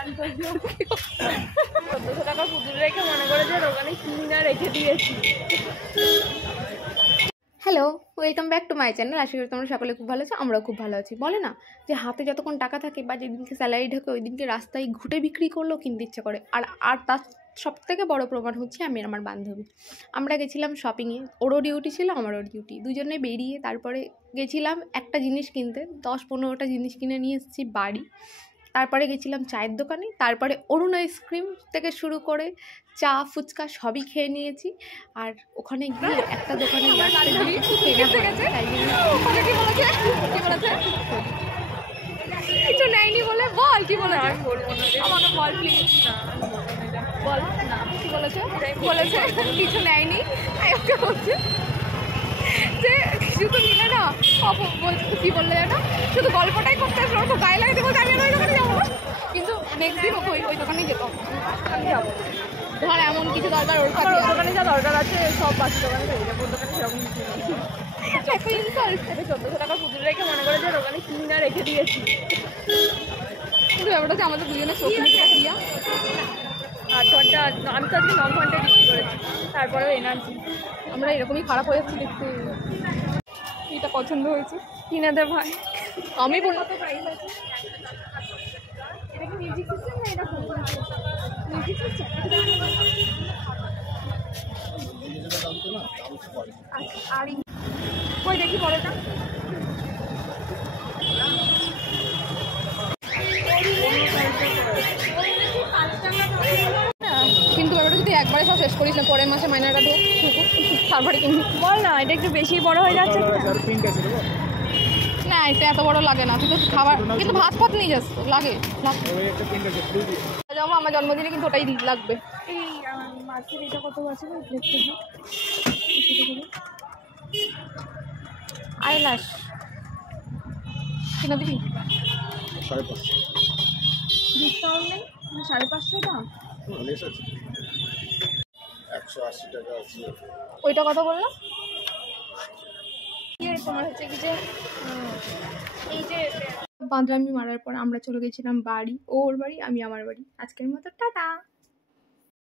1400 টাকা পুতুল রেখে মনে করে যে দোকানে কিনি না রেখে দিয়েছি। Hello, welcome back to my channel. আশা করি তোমরা সকলে খুব ভালো আছো, আমরাও খুব ভালো আছি। বলে না যে হাতে যতক্ষণ টাকা থাকে বা যেদিনকে স্যালারি ঢোকে ওই দিনকে রাস্তায় ঘুটে বিক্রি করলেও কিনতে ইচ্ছে করে। আর তার সবথেকে বড় প্রমাণ হচ্ছে আমি আর আমার বান্ধবী। আমরা গেছিলাম শপিংয়ে, ওরও ডিউটি ছিল আমারও ডিউটি, দুজনে বেরিয়ে তারপরে গেছিলাম একটা জিনিস কিনতে। 10-15টা জিনিস কিনে নিয়ে এসেছি বাড়ি। তারপরে গেছিলাম চায়ের দোকানে, তারপরে অরুণ আইসক্রিম থেকে শুরু করে চা ফুচকা সবই খেয়ে নিয়েছি। আর ওখানে গিয়ে একটা দোকানে কিছু নেয়নি বলে বল কি বলে আমি বলবো না, আমার বল প্লিজ। বল না কি বলেছে কিছু নেয়নি। ওকে বলছে যে শুধু নিলে না বলছে কি বললে জানো, শুধু গল্পটাই করতে আসলো, ওর খুব গায়ে লাগাতে বলতে আমি ওই দোকানে যাবো। কিন্তু নেক্সট দিন ওকে ওই দোকানেই যেতাম। আমি যাবো। ধর এমন কিছু দরকার ওর আমার কাছে ওর দোকানে যা দরকার আছে সব পাঁচ দোকানে পেয়ে যাবো, ওর দোকানে সেরকম কিছু নেই। 1400 টাকা পুতুল রেখে মনে করে যে দোকানে কিনি না রেখে দিয়েছি। কিন্তু ব্যাপারটা হচ্ছে আমাদের দুজনে চোখ মুখে প্রিয়া। 8 ঘন্টা, আমি তো আজকে 9 ঘন্টায় ডিউটি করেছি, তারপরেও এনার্জি। আমরা এরকমই খারাপ হয়ে যাচ্ছি দেখতে। এটা পছন্দ হয়েছে কিনে দে ভাই। আমি বলি কত প্রাইস আছে? এটা কি মিউজিক সিস্টেম না এটা মিউজিক সিস্টেম? আর কই দেখি পরেটা। কিন্তু ব্যাপারটা যদি একবারে সব শেষ করিস না, পরের মাসে মাইনাটা ঢোক তারপরে কিনবি। বল না, এটা একটু বেশি বড় হয়ে যাচ্ছে না এটা এত বড় লাগে না, তুই তো খাবার কিন্তু ভাত ফাত নিয়ে যাস তো, লাগে যেমন আমার জন্মদিনে কিন্তু ওটাই লাগবে। এই মাছের এটা কত আছে দেখতে হবে। আইলাস কিনা দিবি? 550 ডিসকাউন্ট নেই? 550 দাম। 180 টাকা আছে। ওইটা কথা বললাম। তোমার হচ্ছে কি যে এই যে বাঁদরামি মারার পর আমরা চলে গেছিলাম বাড়ি, ওর বাড়ি আমি আমার বাড়ি। আজকের মতো টাটা।